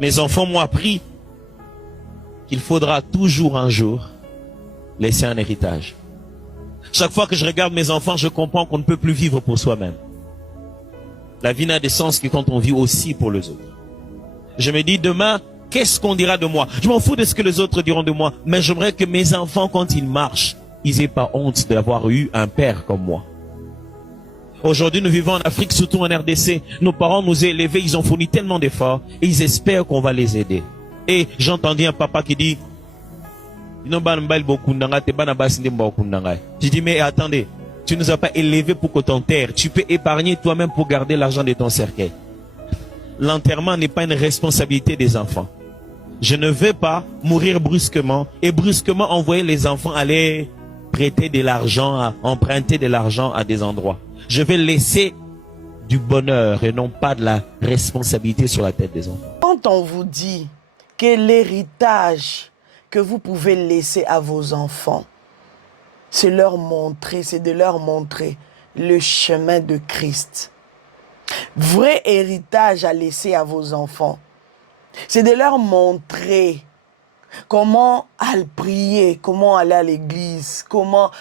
Mes enfants m'ont appris qu'il faudra toujours un jour laisser un héritage. Chaque fois que je regarde mes enfants, je comprends qu'on ne peut plus vivre pour soi-même. La vie n'a de sens que quand on vit aussi pour les autres. Je me dis demain, qu'est-ce qu'on dira de moi? Je m'en fous de ce que les autres diront de moi, mais j'aimerais que mes enfants, quand ils marchent, ils n'aient pas honte d'avoir eu un père comme moi. Aujourd'hui, nous vivons en Afrique, surtout en RDC. Nos parents nous ont élevés, ils ont fourni tellement d'efforts et ils espèrent qu'on va les aider. Et j'entendais un papa qui dit, je dis, mais attendez, tu ne nous as pas élevés pour que t'enterres. Tu peux épargner toi-même pour garder l'argent de ton cercueil. L'enterrement n'est pas une responsabilité des enfants. Je ne veux pas mourir brusquement et brusquement envoyer les enfants aller prêter de l'argent, emprunter de l'argent à des endroits. Je vais laisser du bonheur et non pas de la responsabilité sur la tête des enfants. Quand on vous dit que l'héritage que vous pouvez laisser à vos enfants, c'est de leur montrer le chemin de Christ. Vrai héritage à laisser à vos enfants, c'est de leur montrer comment aller prier, comment aller à l'église, comment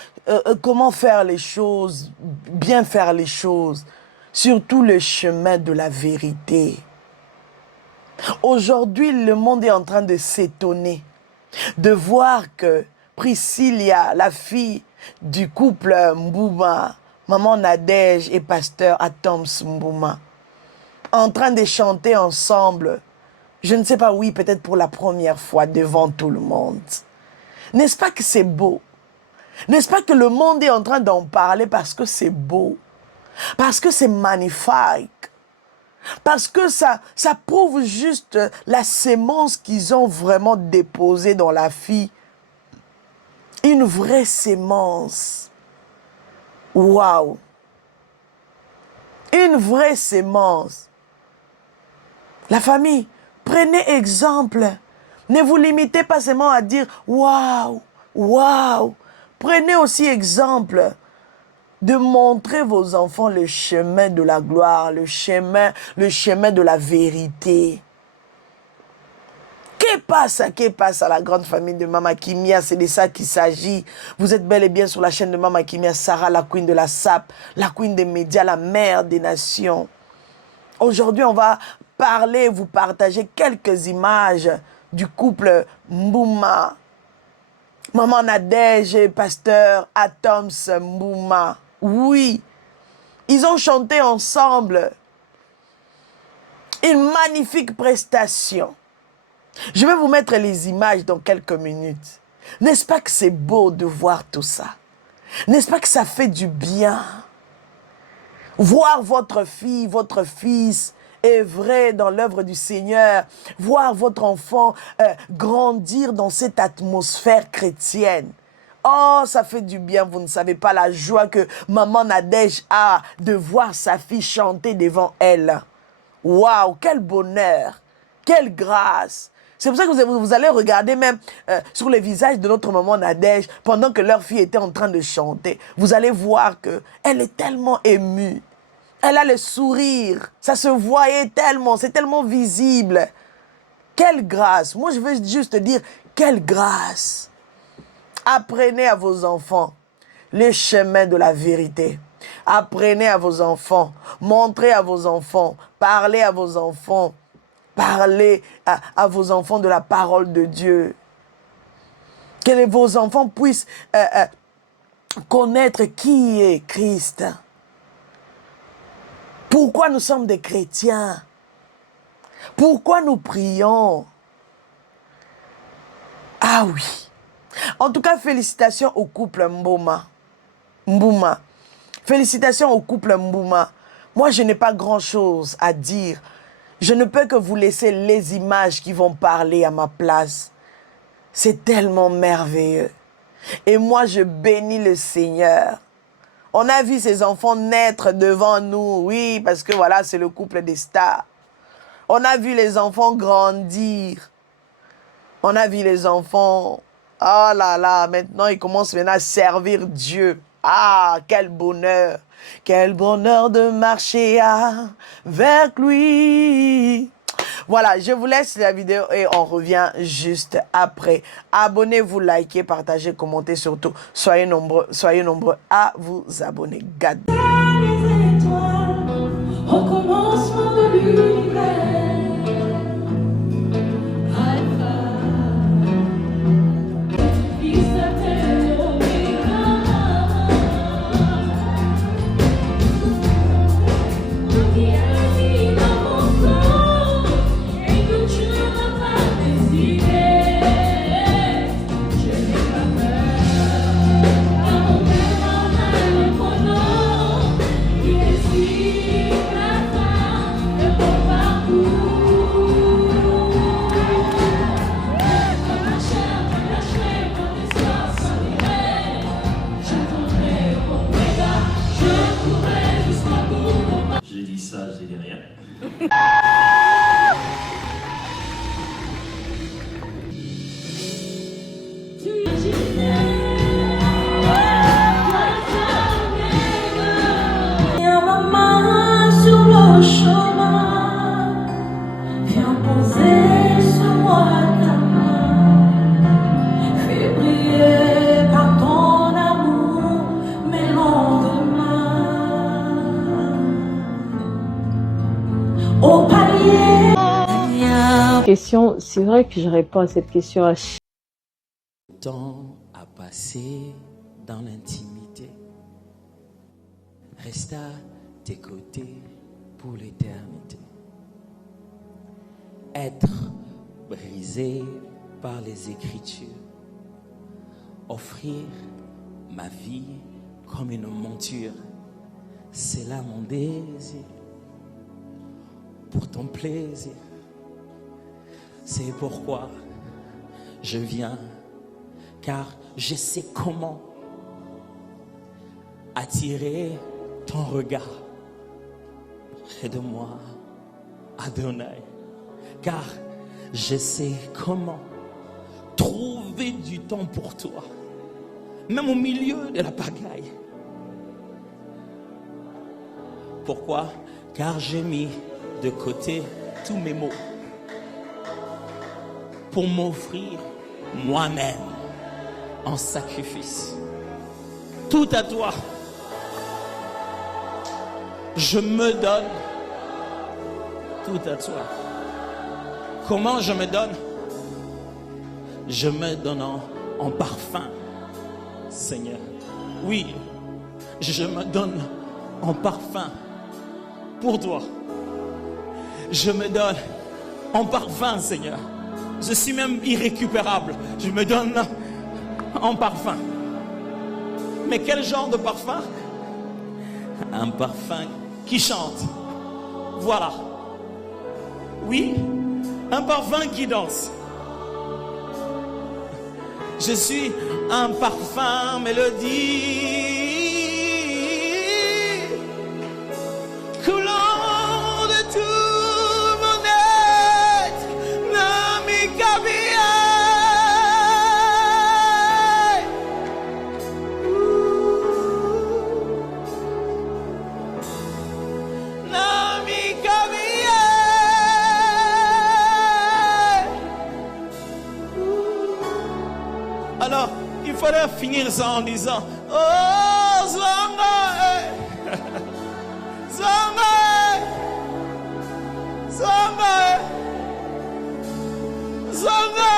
faire les choses, bien faire les choses, surtout le chemin de la vérité. Aujourd'hui, le monde est en train de s'étonner, de voir que Priscilla, la fille du couple Mbouma, maman Nadège et pasteur Atoms Mbouma, en train de chanter ensemble, je ne sais pas, oui, peut-être pour la première fois devant tout le monde. N'est-ce pas que c'est beau? N'est-ce pas que le monde est en train d'en parler parce que c'est beau? Parce que c'est magnifique? Parce que ça prouve juste la sémence qu'ils ont vraiment déposée dans la fille. Une vraie sémence. Waouh! Une vraie sémence. La famille, prenez exemple. Ne vous limitez pas seulement à dire « Waouh! Waouh! » Prenez aussi exemple de montrer vos enfants le chemin de la gloire, le chemin de la vérité. Que passe à la grande famille de Mama Kimia? C'est de ça qu'il s'agit. Vous êtes bel et bien sur la chaîne de Mama Kimia, Sarah, la queen de la SAP, la queen des médias, la mère des nations. Aujourd'hui, on va parler, vous partager quelques images du couple Mbouma. Maman Nadège et pasteur Atoms Mbouma. Oui, ils ont chanté ensemble une magnifique prestation. Je vais vous mettre les images dans quelques minutes. N'est-ce pas que c'est beau de voir tout ça? N'est-ce pas que ça fait du bien? Voir votre fille, votre fils œuvrer dans l'œuvre du Seigneur, voir votre enfant grandir dans cette atmosphère chrétienne. Oh, ça fait du bien, vous ne savez pas la joie que maman Nadège a de voir sa fille chanter devant elle. Waouh, quel bonheur, quelle grâce. C'est pour ça que vous allez regarder même sur les visages de notre maman Nadège, pendant que leur fille était en train de chanter, vous allez voir qu'elle est tellement émue. Elle a le sourire, ça se voyait tellement, c'est tellement visible. Quelle grâce. Moi, je veux juste dire, quelle grâce. Apprenez à vos enfants les chemins de la vérité. Apprenez à vos enfants, montrez à vos enfants, parlez à vos enfants, parlez à vos enfants de la parole de Dieu. Que vos enfants puissent connaître qui est Christ. Pourquoi nous sommes des chrétiens? Pourquoi nous prions? Ah oui. En tout cas, félicitations au couple Mbouma. Félicitations au couple Mbouma. Moi, je n'ai pas grand-chose à dire. Je ne peux que vous laisser les images qui vont parler à ma place. C'est tellement merveilleux. Et moi, je bénis le Seigneur. On a vu ces enfants naître devant nous, oui, parce que voilà, c'est le couple des stars. On a vu les enfants grandir. On a vu les enfants, oh là là, maintenant ils commencent à servir Dieu. Ah, quel bonheur de marcher avec lui. Voilà, je vous laisse la vidéo et on revient juste après. Abonnez-vous, likez, partagez, commentez surtout. Soyez nombreux à vous abonner. God. Les étoiles, au commencement de l'univers. Je dis ça, je dis rien. Viens ma main sur le chemin, viens poser sur moi ta main, fais briller par ton amour mes lendemains. Au palier. Question, c'est vrai que je réponds à cette question à chaque Temps à passer dans l'intimité. Reste à tes côtés pour l'éternité. Être brisé par les Écritures. Offrir ma vie comme une monture. C'est là mon désir. Pour ton plaisir. C'est pourquoi je viens. Car je sais comment attirer ton regard près de moi, Adonai. Car je sais comment trouver du temps pour toi, même au milieu de la pagaille. Pourquoi? Car j'ai mis de côté tous mes maux pour m'offrir moi-même en sacrifice. Tout à toi. Je me donne. Tout à toi. Comment je me donne? Je me donne en parfum, Seigneur. Oui, je me donne en parfum pour toi. Je me donne en parfum, Seigneur. Je suis même irrécupérable. Je me donne en parfum. Mais quel genre de parfum? Un parfum qui chante. Voilà. Oui, un parfum qui danse. Je suis un parfum mélodie coulant de tout mon être. Nami Kabia. Nami Kabia. Alors, il faudrait finir ça en disant: oh, Zanga, Zanga, Zanga, Zanga,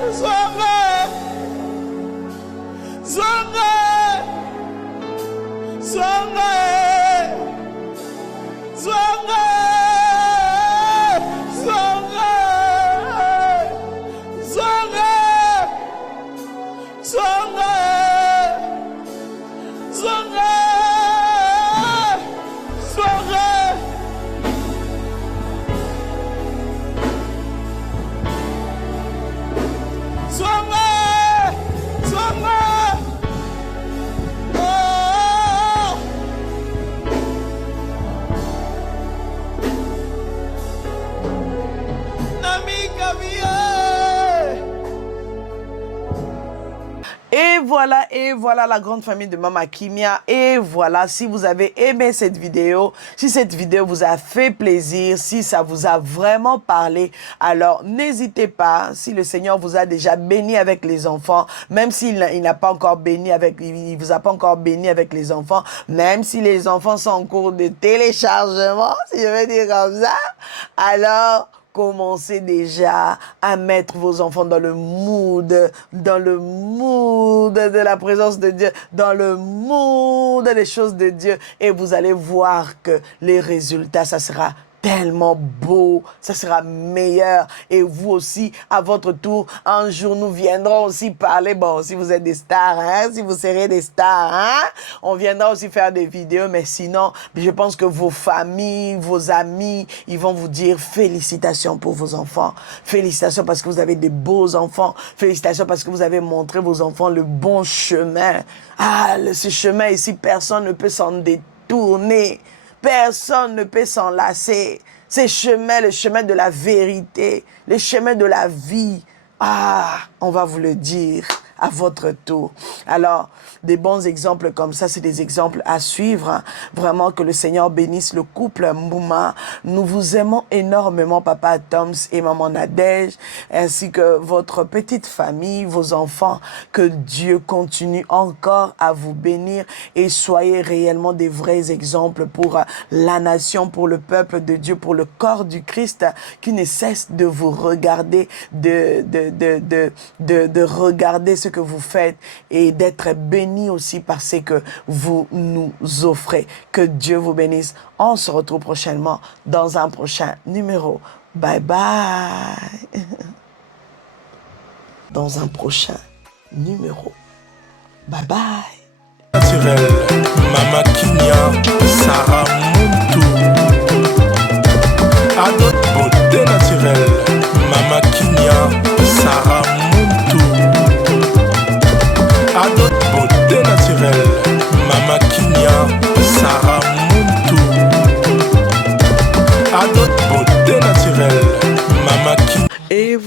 Zanga, Zanga, Zanga, Zanga, Zanga, Zanga. Zonga, Zonga, Zonga, Zonga, Zonga, oh. Nami Kabia. Et voilà la grande famille de Mama Kimia. Et voilà, si vous avez aimé cette vidéo, si cette vidéo vous a fait plaisir, si ça vous a vraiment parlé, alors n'hésitez pas, si le Seigneur vous a déjà béni avec les enfants, même s'il n'a pas encore béni avec, il vous a pas encore béni avec les enfants, même si les enfants sont en cours de téléchargement, si je veux dire comme ça, alors commencez déjà à mettre vos enfants dans le mood de la présence de Dieu, dans le mood des choses de Dieu, et vous allez voir que les résultats, ça sera tellement beau, ça sera meilleur. Et vous aussi, à votre tour, un jour, nous viendrons aussi parler, bon, si vous êtes des stars, hein, si vous serez des stars, hein, on viendra aussi faire des vidéos, mais sinon, je pense que vos familles, vos amis, ils vont vous dire félicitations pour vos enfants, félicitations parce que vous avez des beaux enfants, félicitations parce que vous avez montré vos enfants le bon chemin. Ah, ce chemin ici, personne ne peut s'en détourner. Personne ne peut s'en lasser. C'est le chemin de la vérité, le chemin de la vie. Ah, on va vous le dire à votre tour. Alors, des bons exemples comme ça, c'est des exemples à suivre. Hein. Vraiment que le Seigneur bénisse le couple Mouma. Nous vous aimons énormément, Papa Toms et Maman Nadège, ainsi que votre petite famille, vos enfants. Que Dieu continue encore à vous bénir et soyez réellement des vrais exemples pour la nation, pour le peuple de Dieu, pour le corps du Christ, qui ne cesse de vous regarder, de regarder ce que vous faites et d'être béni aussi par ce que vous nous offrez. Que Dieu vous bénisse. On se retrouve prochainement dans un prochain numéro. Bye bye. Dans un prochain numéro. Bye bye. Naturel, Mama Kimia, Sarah Muntu. Adot beauté naturelle, Mama Kimia, Sarah Muntu. Adot beauté naturelle, Mama Kimia, Sarah Muntu. Adot beauté naturelle, Mama Kimia.